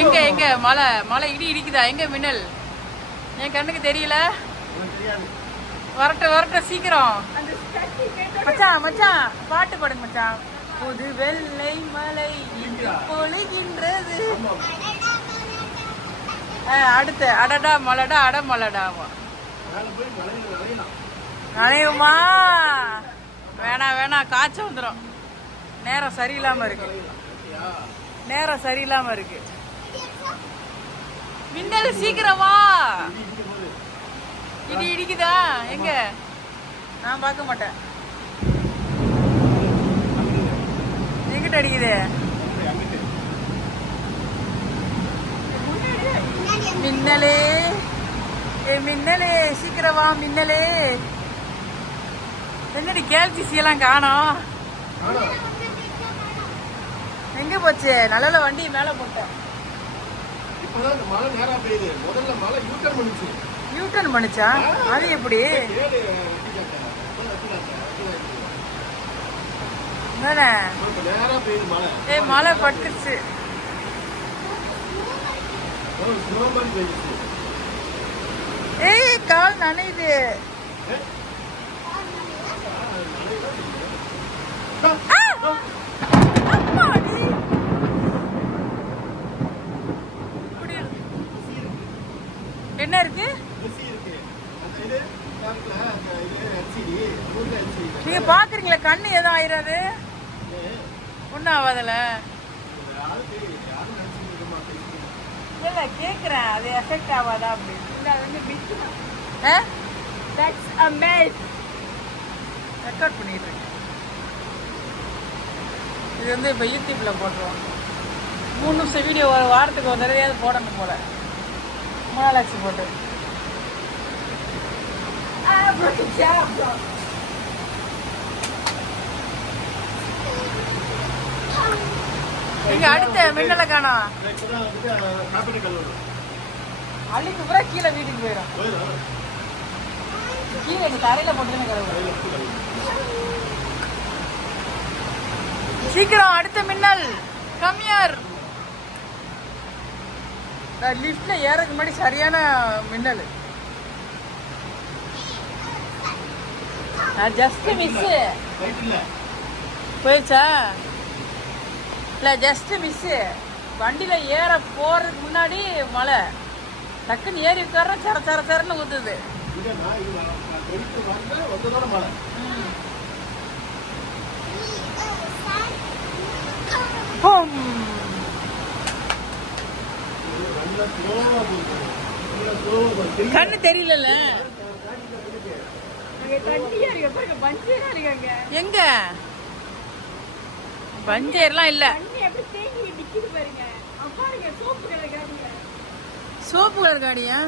எங்க எங்க மழை மழை இடி இடிக்குதா? எங்க மின்னல்? என் கண்ணுக்கு தெரியல. வரட்ட வரட்ட சீக்கிரம் மச்சான். மச்சான் பாட்டு பாடுங்க மச்சான். புது வெள்ளை மலை இன்று பொழிகின்றது. அடுத்து அடடா மலடா அட மலடாமா நனையுமா? வேணாம் வேணாம், காய்ச்ச வந்துடும். நேரம் சரியில்லாம இருக்கு. நேரம் சரியில்லாம இருக்கு. மின்னல் சீக்கிரமா. இடி இடிக்குதா? எங்க? நான் பார்க்க மாட்டேன். எங்கிட்ட அடிக்குது? மின்னலே மின்னலே சீக்கிரமா மின்னலே. என்னடி கேல்சிசி எல்லாம் காணோம்? எங்க போச்சு? நல்ல வண்டி மேல போட்டேன். இப்பதான் மழை நேரா பெய்யுது. முதல்ல மழை யூட்டர்ன் பண்ணுச்சு. யூட்டர்ன் பண்ணுச்சா? அது எப்படி? நேரா பெய்யுது மழை. மழை பட்டுச்சு. ஏய் கால் நனையுது. என்ன இருக்கு? நீங்க பாக்குறீங்களா? கண்ணு எதுவும் ஆயிராது? ஒன்னும் ஆகாதுல. இல்ல கேக்குறேன், அது எஃபெக்ட் ஆகாதா அப்படின்னு. ரெக்கார்ட் பண்ணிட்டு இருக்கேன். இது வந்து இப்ப யூடியூப்ல போட்டுருவோம். 3 நிமிஷம் வீடியோ ஒரு வாரத்துக்கு ஒரு தடவையாவது போடணும் போல. 3 லட்சம் போட்டு. நீங்க அடுத்த மின்னல காணோம். அள்ளிக்கு பூரா கீழே வீட்டுக்கு போயிடும். கீழே எங்க தரையில போட்டுதானே கிடக்கு. சீக்கிரம் அடுத்த மின்னல். கம்மியார் லிப்ட்ல ஏறதுக்கு முன்னாடி சரியான மின்னல். ஜஸ்ட் மிஸ் போயிடுச்சா? இல்ல ஜஸ்ட் மிஸ். வண்டியில ஏற போறதுக்கு முன்னாடி மழை டக்குன்னு ஏறி உட்கார சர சர சரன்னு ஊத்துது. கண்ணு தெரியல. எங்க பஞ்சேர்லாம் இல்ல. Soap colour காடியா?